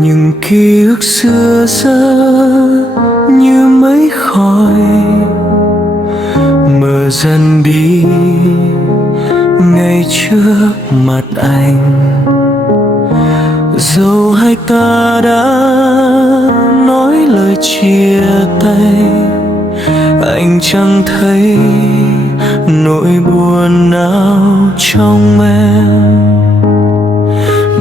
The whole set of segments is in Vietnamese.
những ký ức xưa giờ như mây khói mờ dần đi ngay trước mặt anh. Dẫu hai ta đã nói lời chia tay, anh chẳng thấy nỗi buồn nào trong em.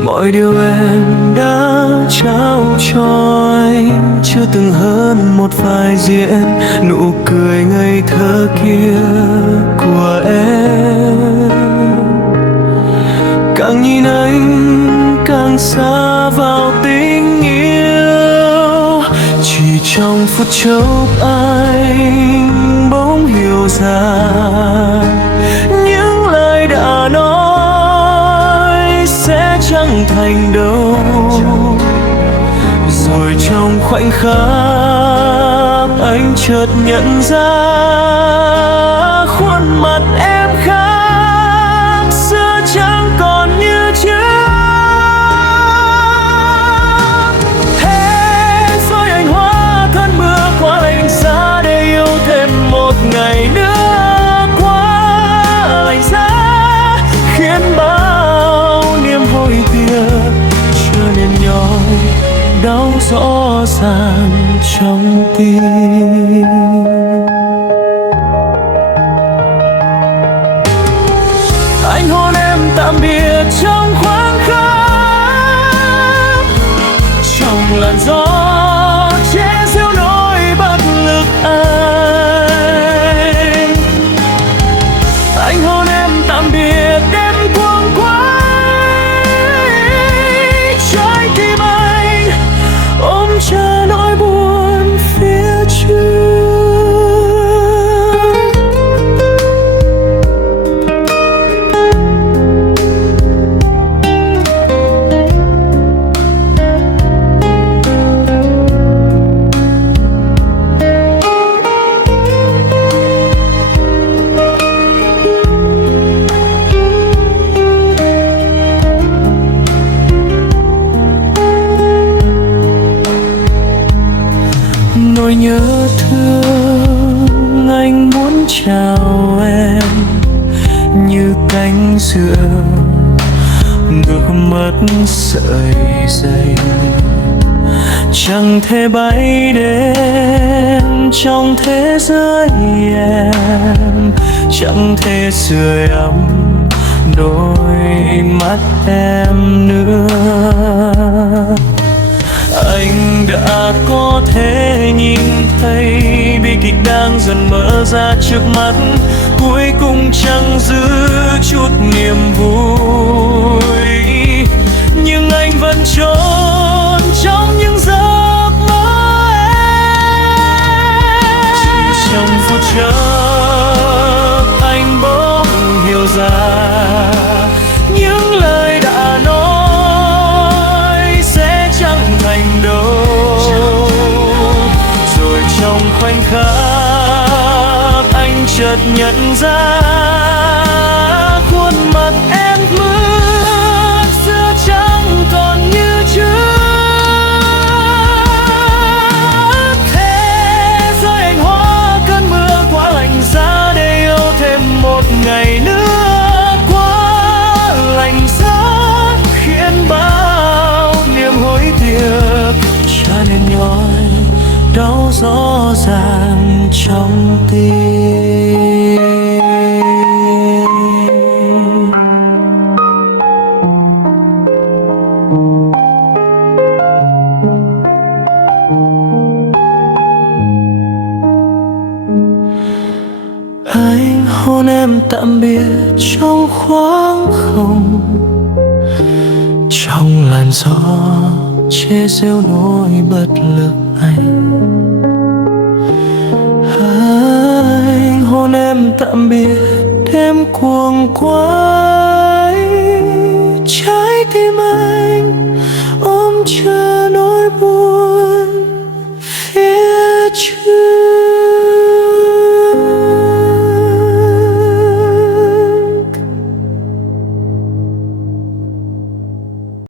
Mọi điều em đã trao cho anh chưa từng hơn một vai diễn nụ cười ngây thơ kia của em. Càng nhìn anh càng xa vào tình yêu, chỉ trong phút chốc anh bỗng hiểu ra những lời đã nói sẽ chẳng thành đâu. Rồi trong khoảnh khắc anh chợt nhận ra khuôn mặt em khác xưa chẳng còn như trước. Thế rồi anh hóa cơn mưa qua lạnh giá để yêu thêm một ngày nữa. Quá lạnh giá khiến bao niềm hối tiếc trở nên nhói đau rõ ràng trong tim. Anh hôn em tạm biệt trong khoảnh khắc, trong làn gió che giấu nỗi bất lực anh. Anh hôn em tạm biệt đêm cuồng quay, trái tim anh ôm chờ nỗi buồn phía trước. Nỗi nhớ thương anh muốn chào em như cánh diều nước mất sợi dây, chẳng thể bay đến trong thế giới em, chẳng thể sưởi ấm đôi mắt em nữa. Anh đã có thể nhìn thấy bi kịch đang dần mở ra trước mắt, cuối cùng chẳng giữ chút niềm vui. Nhưng anh vẫn trốn trong những giấc mơ em. Chỉ trong phút chốc anh bỗng hiểu ra những lời đã nói sẽ chẳng thành đâu. Rồi trong khoảnh khắc anh chợt nhận ra khuôn mặt em ước xưa chẳng còn như trước. Thế rồi anh hóa cơn mưa quá lạnh giá để yêu thêm một ngày nữa. Quá lạnh giá khiến bao niềm hối tiếc trở nên nhói đau rõ ràng trong tim. Anh hôn em tạm biệt trong khoảng không, trong làn gió che giấu nỗi bất lực anh. Anh hôn em tạm biệt đêm cuồng quay, trái tim anh ôm chờ nỗi buồn phía trước.